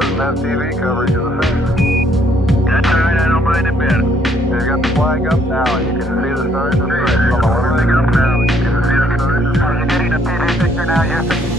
Doesn't have TV coverage of the face. That's all right, I don't mind a bit. They've got the flag up now, and you can see the stars of the Flag up now, you can see the stars. Are you getting a TV picture now, Houston?